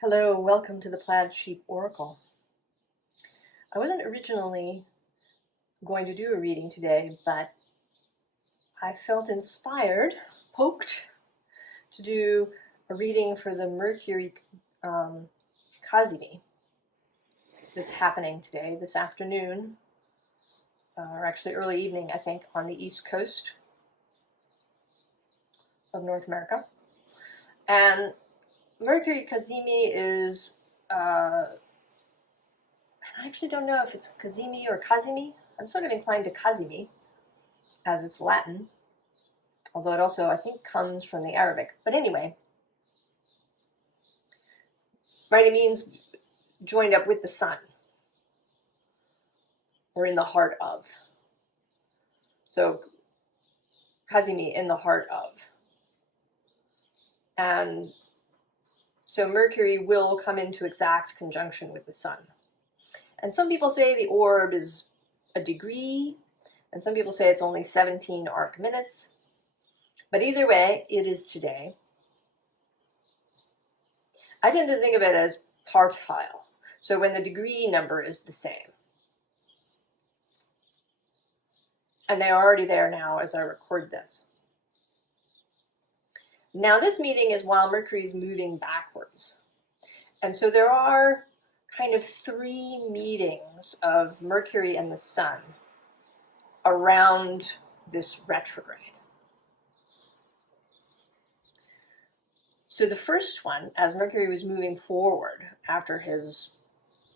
Hello, welcome to the Plaid Sheep Oracle. I wasn't originally going to do a reading today, but I felt inspired, poked, to do a reading for the Mercury Cazimi that's happening today, this afternoon, or actually early evening, I think, on the East Coast of North America. And Mercury Cazimi is I actually don't know if it's Cazimi or Cazimi. I'm sort of inclined to Cazimi, as it's Latin, although it also, I think, comes from the Arabic. But anyway, right, it means joined up with the sun, or in the heart of. So, Cazimi, in the heart of. And so Mercury will come into exact conjunction with the sun. And some people say the orb is a degree, and some people say it's only 17 arc minutes. But either way, it is today. I tend to think of it as partile, so when the degree number is the same. And they are already there now as I record this. Now this meeting is while Mercury is moving backwards. And so there are kind of 3 meetings of Mercury and the sun around this retrograde. So the first one, as Mercury was moving forward after his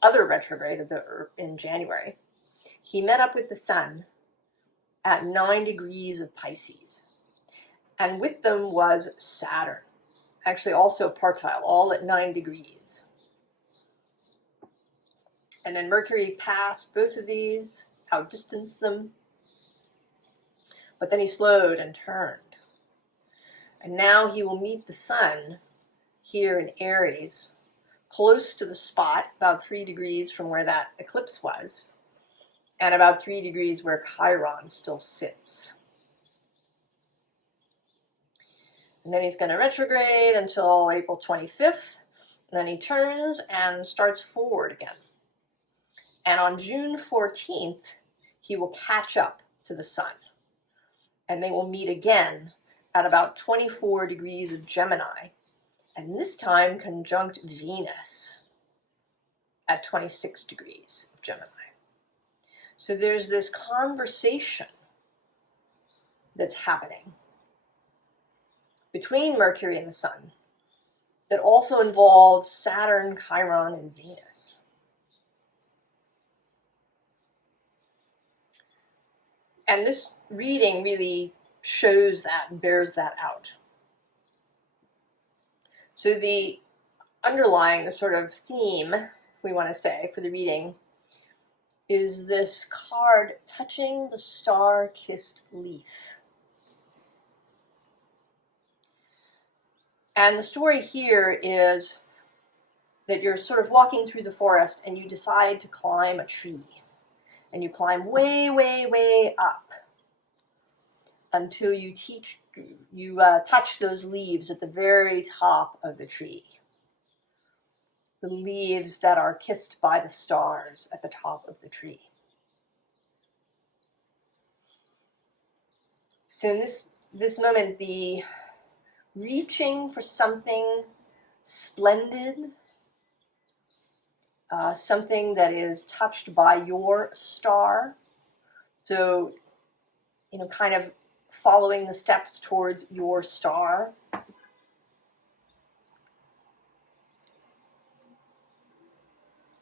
other retrograde in January, he met up with the sun at 9 degrees of Pisces. And with them was Saturn, actually also partile, all at 9 degrees. And then Mercury passed both of these, outdistanced them, but then he slowed and turned. And now he will meet the sun here in Aries, close to the spot, about 3 degrees from where that eclipse was, and about 3 degrees where Chiron still sits. And then he's going to retrograde until April 25th, and then he turns and starts forward again. And on June 14th, he will catch up to the sun, and they will meet again at about 24 degrees of Gemini, and this time conjunct Venus at 26 degrees of Gemini. So there's this conversation that's happening between Mercury and the sun that also involves Saturn, Chiron, and Venus. And this reading really shows that and bears that out. So the underlying, the sort of theme, if we want to say, for the reading is this card, Touching the Star-Kissed Leaf. And the story here is that you're sort of walking through the forest and you decide to climb a tree. And you climb way, way, way up until you touch those leaves at the very top of the tree. The leaves that are kissed by the stars at the top of the tree. So in this moment, the reaching for something splendid, something that is touched by your star. So, kind of following the steps towards your star.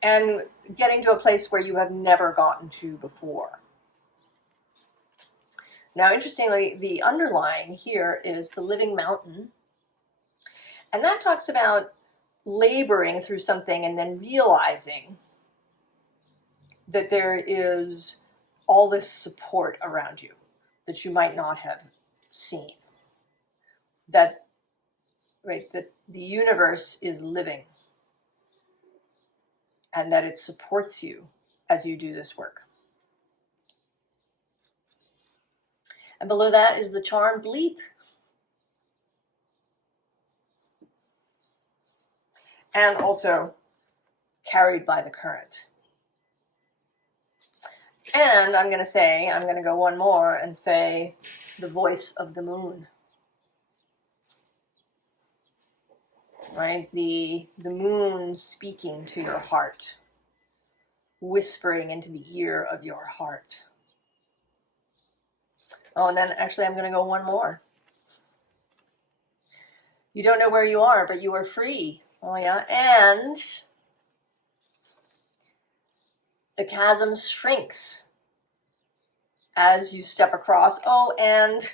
And getting to a place where you have never gotten to before. Now, interestingly, the underlying here is the living mountain. And that talks about laboring through something and then realizing that there is all this support around you that you might not have seen. That the universe is living and that it supports you as you do this work. And below that is the charmed leap. and also carried by the current. And I'm going to go one more and say the voice of the moon. Right? The moon speaking to your heart, whispering into the ear of your heart. Oh, and then actually I'm going to go one more. You don't know where you are, but you are free. Oh yeah, and the chasm shrinks as you step across. Oh, and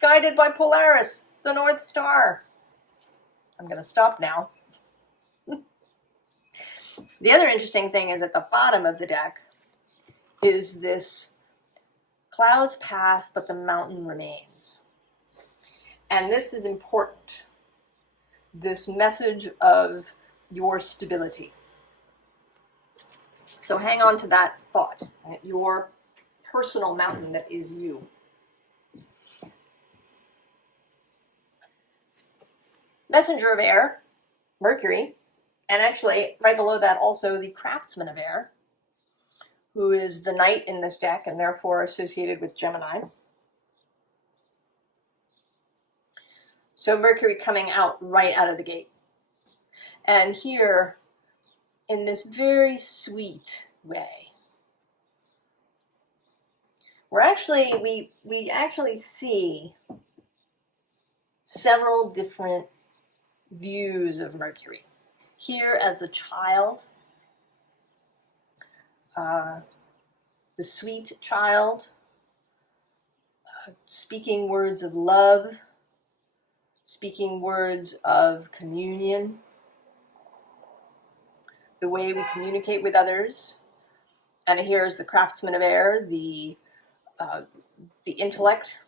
guided by Polaris, the North Star. I'm going to stop now. The other interesting thing is at the bottom of the deck is this clouds pass, but the mountain remains. And this is important. This message of your stability. So hang on to that thought, right? Your personal mountain that is you. Messenger of air, Mercury, and actually right below that also the craftsman of air, who is the knight in this deck and therefore associated with Gemini. So Mercury coming out right out of the gate. And here, in this very sweet way, we actually see several different views of Mercury. Here as a child, the sweet child, speaking words of love, speaking words of communion, the way we communicate with others. And here's the craftsman of air, the intellect,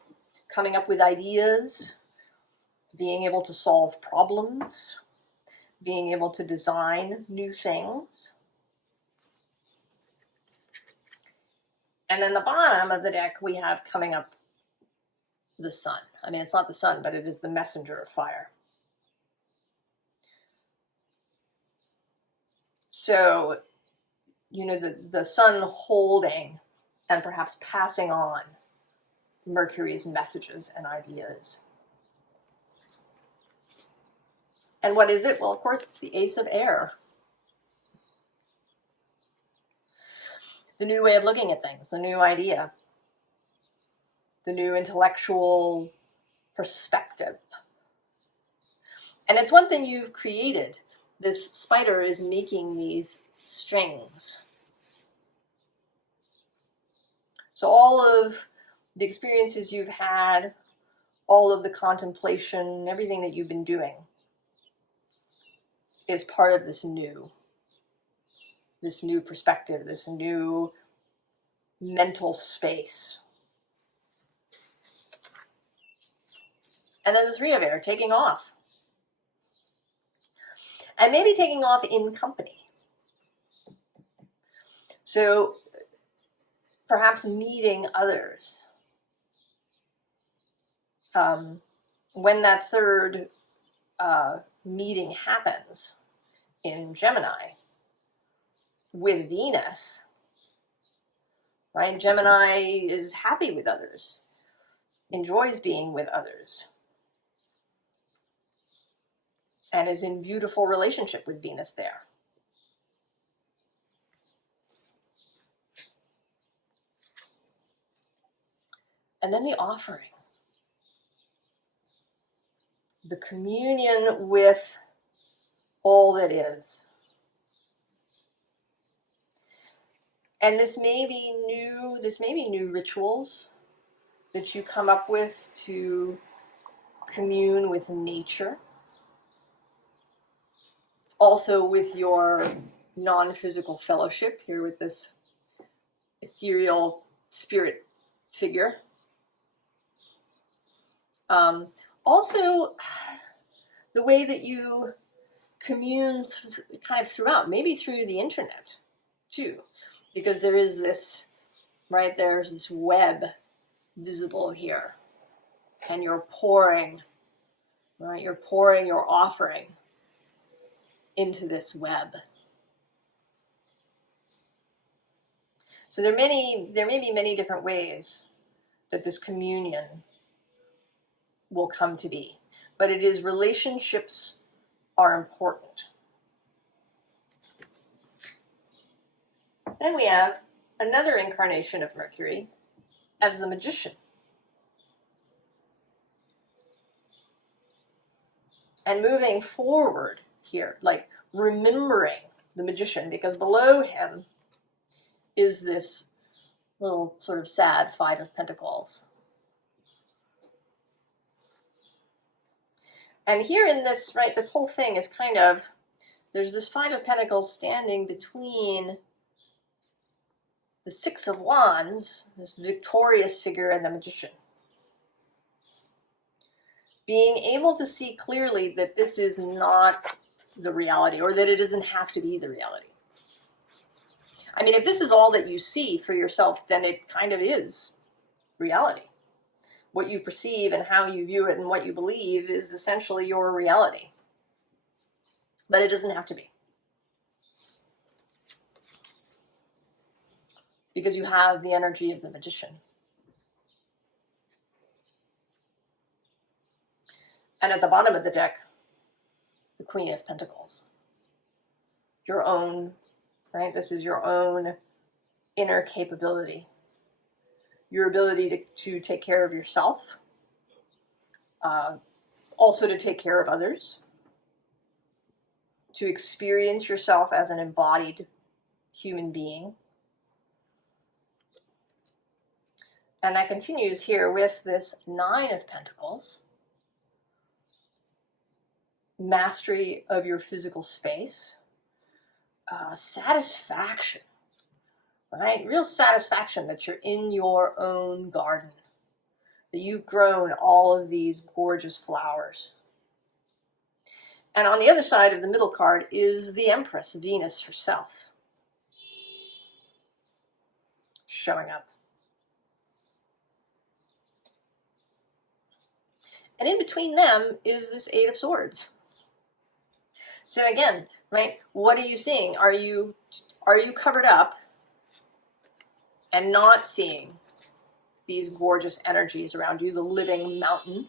coming up with ideas, being able to solve problems, being able to design new things. And then the bottom of the deck, we have coming up the sun. I mean, it's not the sun, but it is the messenger of fire. So, you know, the sun holding and perhaps passing on Mercury's messages and ideas. And what is it? Well, of course, it's the ace of air. The new way of looking at things, the new idea, the new intellectual perspective. And it's one thing you've created. This spider is making these strings. So all of the experiences you've had, all of the contemplation, everything that you've been doing is part of this new perspective, this new mental space. And then the three of air, taking off. And maybe taking off in company. So perhaps meeting others. When that third meeting happens in Gemini with Venus, right? Gemini is happy with others, enjoys being with others, and is in beautiful relationship with Venus there. And then the offering. The communion with all that is. And this may be new rituals that you come up with to commune with nature. Also with your non-physical fellowship here with this ethereal spirit figure. Also, the way that you commune kind of throughout, maybe through the internet too, because there is this, right, there's this web visible here, and you're pouring, right, you're pouring your offering into this web. So there may be many different ways that this communion will come to be, but it is relationships are important. Then we have another incarnation of Mercury as the magician. And moving forward here, like remembering the magician, because below him is this little sort of sad Five of Pentacles. And here in this, right, this whole thing is kind of, there's this Five of Pentacles standing between the Six of Wands, this victorious figure, and the magician. Being able to see clearly that this is not the reality, or that it doesn't have to be the reality. I mean, if this is all that you see for yourself, then it kind of is reality. What you perceive and how you view it and what you believe is essentially your reality. But it doesn't have to be. Because you have the energy of the magician. And at the bottom of the deck, the Queen of Pentacles. Your own, right? This is your own inner capability. Your ability to take care of yourself. Also to take care of others. To experience yourself as an embodied human being. And that continues here with this Nine of Pentacles. Mastery of your physical space. Satisfaction, right? Real satisfaction that you're in your own garden. That you've grown all of these gorgeous flowers. And on the other side of the middle card is the Empress, Venus herself. Showing up. And in between them is this Eight of Swords. So again, right, what are you seeing? Are you covered up and not seeing these gorgeous energies around you, the living mountain?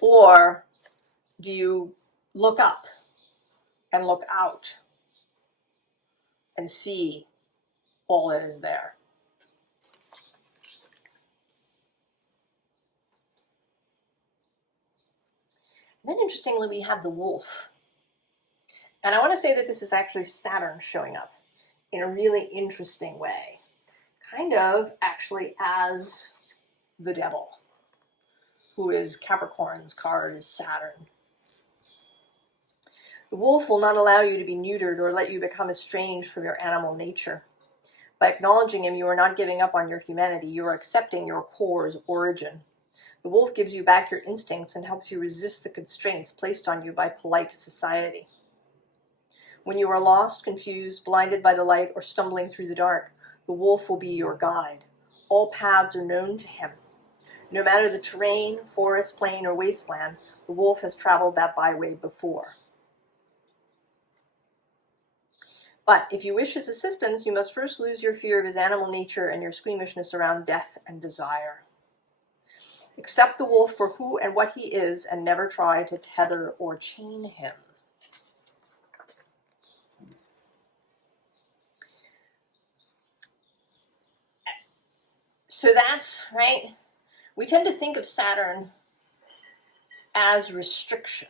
Or do you look up and look out and see all that is there? Then interestingly, we have the wolf. And I want to say that this is actually Saturn showing up in a really interesting way. Kind of actually as the devil, who is Capricorn's card is Saturn. The wolf will not allow you to be neutered or let you become estranged from your animal nature. By acknowledging him, you are not giving up on your humanity. You are accepting your core's origin. The wolf gives you back your instincts and helps you resist the constraints placed on you by polite society. When you are lost, confused, blinded by the light, or stumbling through the dark, the wolf will be your guide. All paths are known to him. No matter the terrain, forest, plain, or wasteland, the wolf has traveled that byway before. But if you wish his assistance, you must first lose your fear of his animal nature and your squeamishness around death and desire. Accept the wolf for who and what he is, and never try to tether or chain him. So that's, right, we tend to think of Saturn as restriction.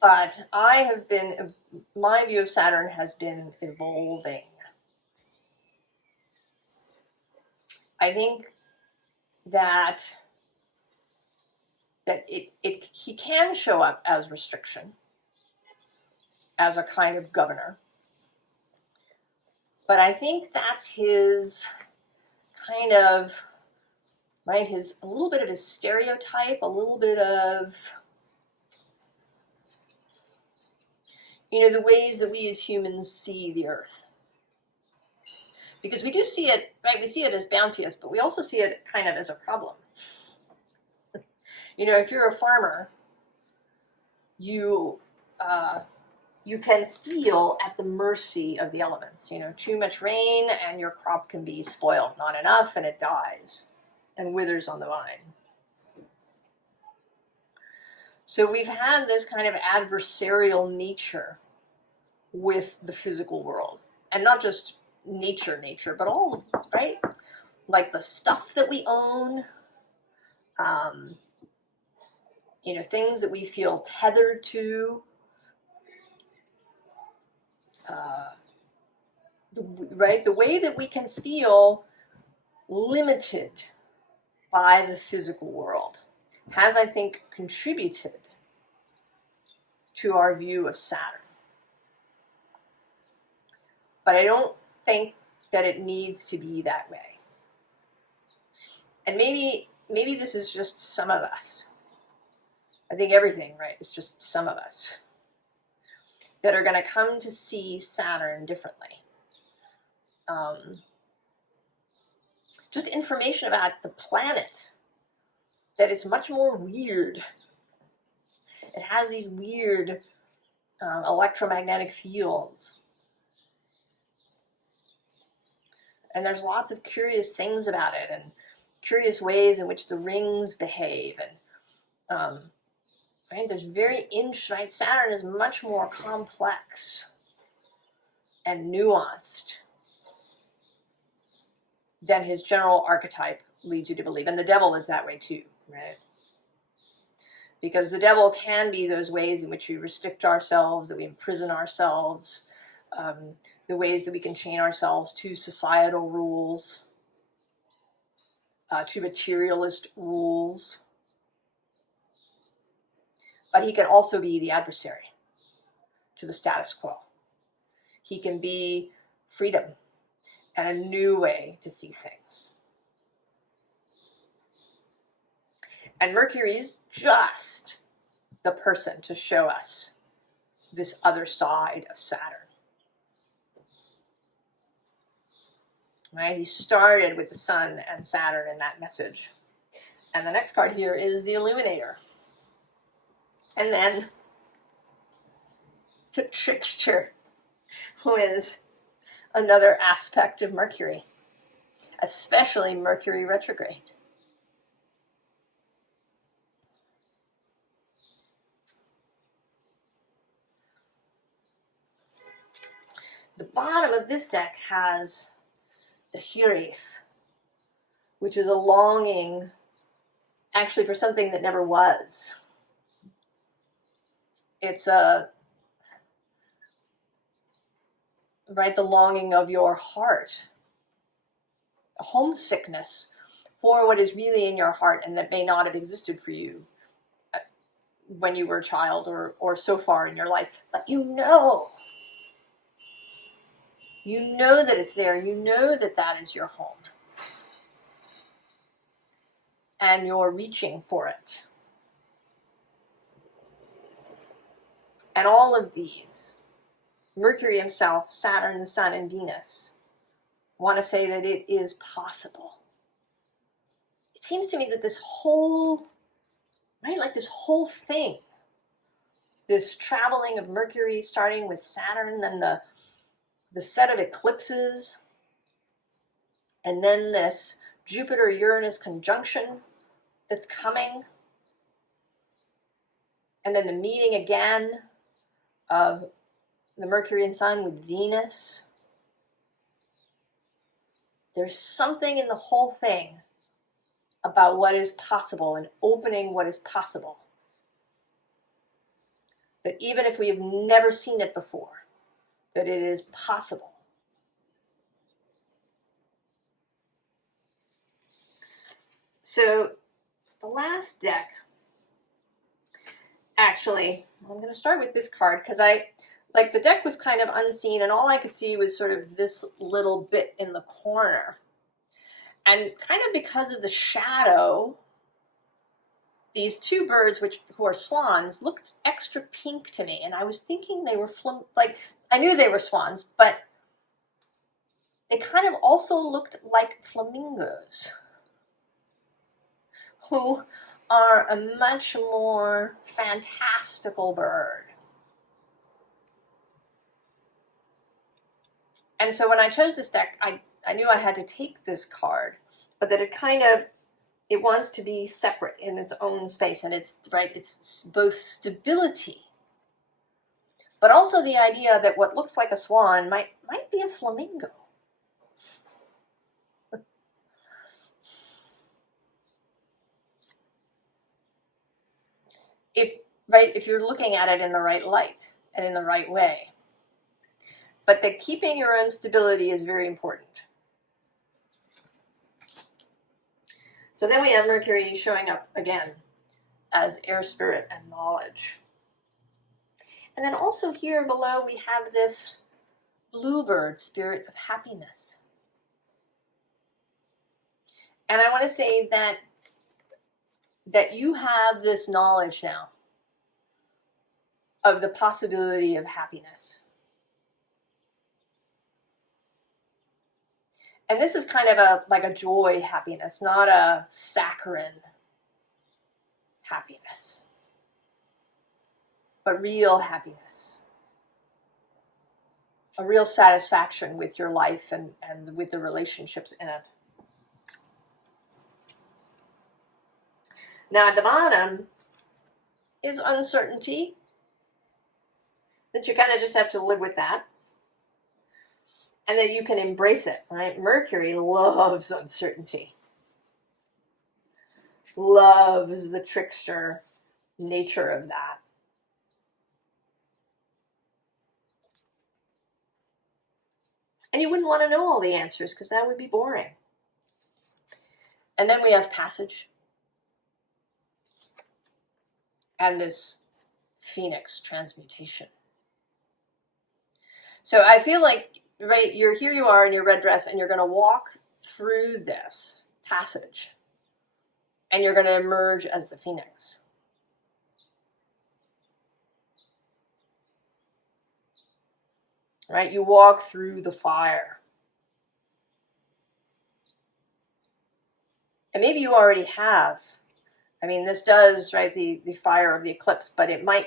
But my view of Saturn has been evolving. I think that he can show up as restriction, as a kind of governor. But I think that's his kind of, right, a little bit of his stereotype, a little bit of, the ways that we as humans see the earth. Because we do see it, right, we see it as bounteous, but we also see it kind of as a problem. If you're a farmer, you you can feel at the mercy of the elements. You know, too much rain and your crop can be spoiled, not enough and it dies and withers on the vine. So we've had this kind of adversarial nature with the physical world, and not just nature, but all, right? Like the stuff that we own, you know, things that we feel tethered to, right? The way that we can feel limited by the physical world has, I think, contributed to our view of Saturn. But I don't think that it needs to be that way. And maybe this is just some of us. I think everything, right, is just some of us that are going to come to see Saturn differently. Just information about the planet, that it's much more weird. It has these weird electromagnetic fields. And there's lots of curious things about it, and curious ways in which the rings behave. And right, there's very interesting, right? Saturn is much more complex and nuanced than his general archetype leads you to believe. And the devil is that way too, right? Because the devil can be those ways in which we restrict ourselves, that we imprison ourselves, the ways that we can chain ourselves to societal rules, to materialist rules. But he can also be the adversary to the status quo. He can be freedom and a new way to see things. And Mercury is just the person to show us this other side of Saturn. Right? He started with the Sun and Saturn in that message. And the next card here is the Illuminator. And then the Trickster, who is another aspect of Mercury, especially Mercury retrograde. The bottom of this deck has the Hiraeth, which is a longing actually for something that never was. It's the longing of your heart, a homesickness for what is really in your heart and that may not have existed for you when you were a child or so far in your life. But you know that it's there. You know that that is your home. And you're reaching for it. And all of these, Mercury himself, Saturn, the Sun, and Venus, want to say that it is possible. It seems to me that this whole, right, like this whole thing, this traveling of Mercury starting with Saturn, then the set of eclipses, and then this Jupiter-Uranus conjunction that's coming, and then the meeting again of the Mercury and Sun with Venus. There's something in the whole thing about what is possible and opening what is possible, that even if we have never seen it before, that it is possible. So the last deck, actually, I'm going to start with this card because the deck was kind of unseen and all I could see was sort of this little bit in the corner. And kind of because of the shadow, these two birds, who are swans, looked extra pink to me. And I was thinking they were, I knew they were swans, but they kind of also looked like flamingos, who are a much more fantastical bird. And so when I chose this deck, I knew I had to take this card, but that it wants to be separate in its own space, and it's both stability, but also the idea that what looks like a swan might be a flamingo. If you're looking at it in the right light and in the right way. But that keeping your own stability is very important. So then we have Mercury showing up again as air spirit and knowledge. And then also here below we have this bluebird, spirit of happiness. And I want to say that you have this knowledge now of the possibility of happiness. And this is kind of like a joy happiness, not a saccharine happiness, but real happiness. A real satisfaction with your life and with the relationships in it. Now at the bottom is uncertainty, that you kind of just have to live with that. And that you can embrace it, right? Mercury loves uncertainty. Loves the trickster nature of that. And you wouldn't want to know all the answers because that would be boring. And then we have passage. And this phoenix transmutation. So I feel like, right, here you are in your red dress and you're going to walk through this passage and you're going to emerge as the phoenix. Right? You walk through the fire. And maybe you already have. I mean, this does, right, the fire of the eclipse, but it may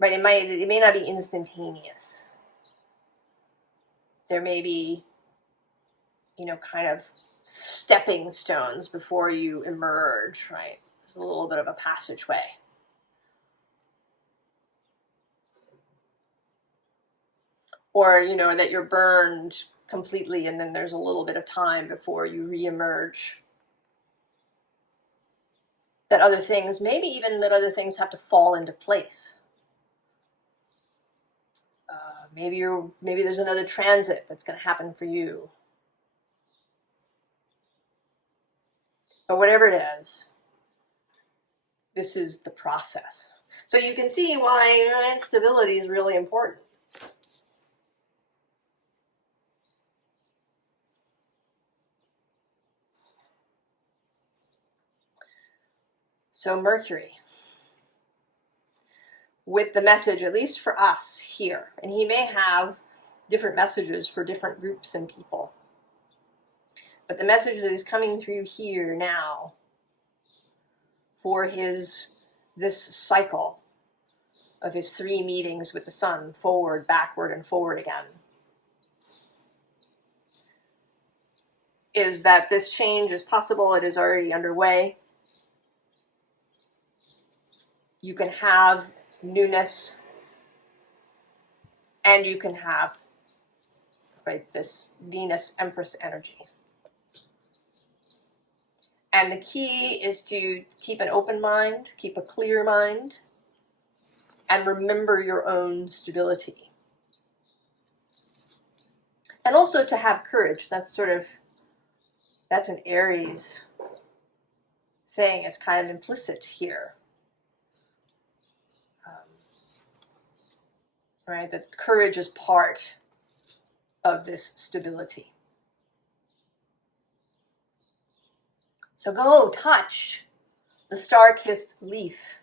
not be instantaneous. There may be, kind of stepping stones before you emerge, right? There's a little bit of a passageway. Or, that you're burned completely and then there's a little bit of time before you re-emerge. That other things have to fall into place. Maybe there's another transit that's going to happen for you. But whatever it is, this is the process. So you can see why stability is really important. So Mercury, with the message, at least for us here, and he may have different messages for different groups and people, but the message that is coming through here now for this cycle of his 3 meetings with the sun, forward, backward, and forward again, is that this change is possible. It is already underway. You can have newness, and you can have, right, this Venus Empress energy. And the key is to keep an open mind, keep a clear mind, and remember your own stability. And also to have courage. That's an Aries thing. It's kind of implicit here. Right? That courage is part of this stability. So go touch the star-kissed leaf.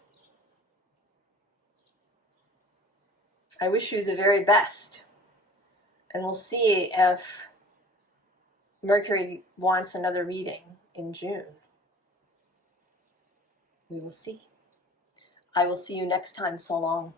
I wish you the very best. And we'll see if Mercury wants another reading in June. We will see. I will see you next time. So long.